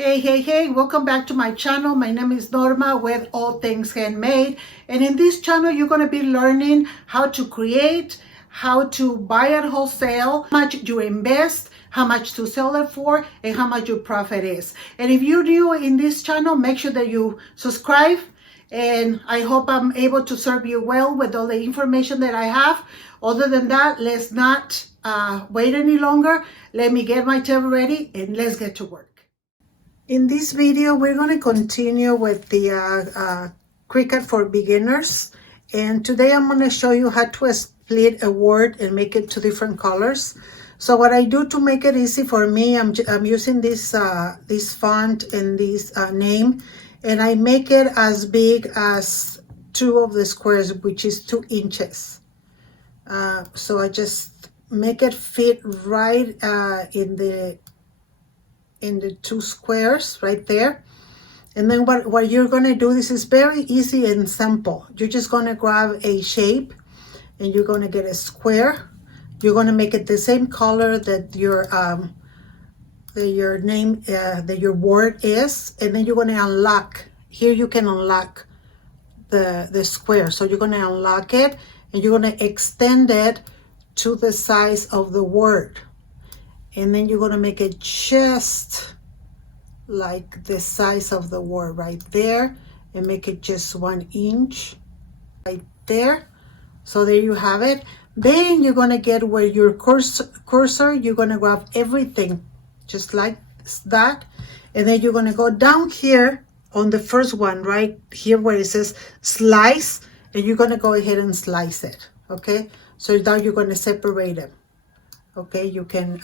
Hey, welcome back to my channel. My name is Norma with All Things Handmade. And in this channel, you're going to be learning how to create, how to buy at wholesale, how much you invest, how much to sell it for, and how much your profit is. And if you're new in this channel, make sure that you subscribe. And I hope I'm able to serve you well with all the information that I have. Other than that, let's not wait any longer. Let me get my table ready and let's get to work. In this video, we're going to continue with the Cricut for beginners. And today I'm going to show you how to split a word and make it two different colors. So what I do to make it easy for me, I'm using this font and this name, and I make it as big as two of the squares, which is 2 inches. So I just make it fit right in the 2 squares right there. And then what you're going to do, this is very easy and simple. You're just going to grab a shape and you're going to get a square. You're going to make it the same color that your name, that your word is, and then you're going to unlock. Here you can unlock the square. So you're going to unlock it and you're going to extend it to the size of the word. And then you're going to make it just like the size of the word right there, and make it just 1 inch right there. So there you have it. Then you're going to get where your cursor, you're going to grab everything just like that. And then you're going to go down here on the first one right here where it says slice, and you're going to go ahead and slice it. Okay, so now you're going to separate them. Okay, you can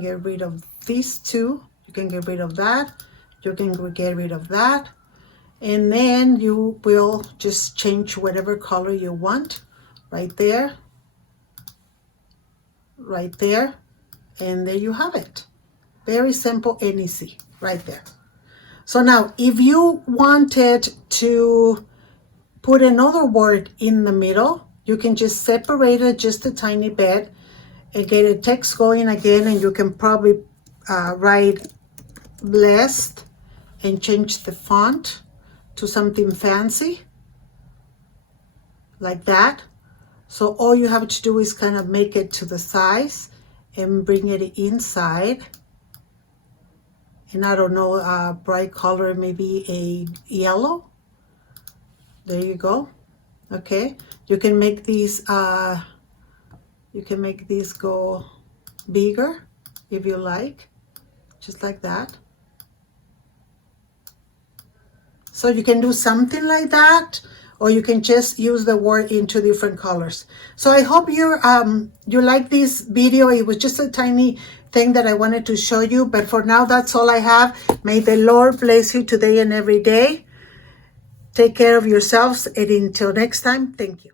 get rid of these two. You can get rid of that. You can get rid of that. And then you will just change whatever color you want right there. Right there. And there you have it. Very simple and easy right there. So now if you wanted to put another word in the middle, you can just separate it just a tiny bit and get a text going again, and you can probably write blessed and change the font to something fancy like that. So all you have to do is kind of make it to the size and bring it inside. And I don't know, a bright color, maybe a yellow. There you go. Okay, you can make these go bigger if you like, just like that. So you can do something like that, or you can just use the word in 2 different colors. So I hope you like this video. It was just a tiny thing that I wanted to show you, but for now that's all I have. May the Lord bless you today and every day. Take care of yourselves, and until next time, thank you.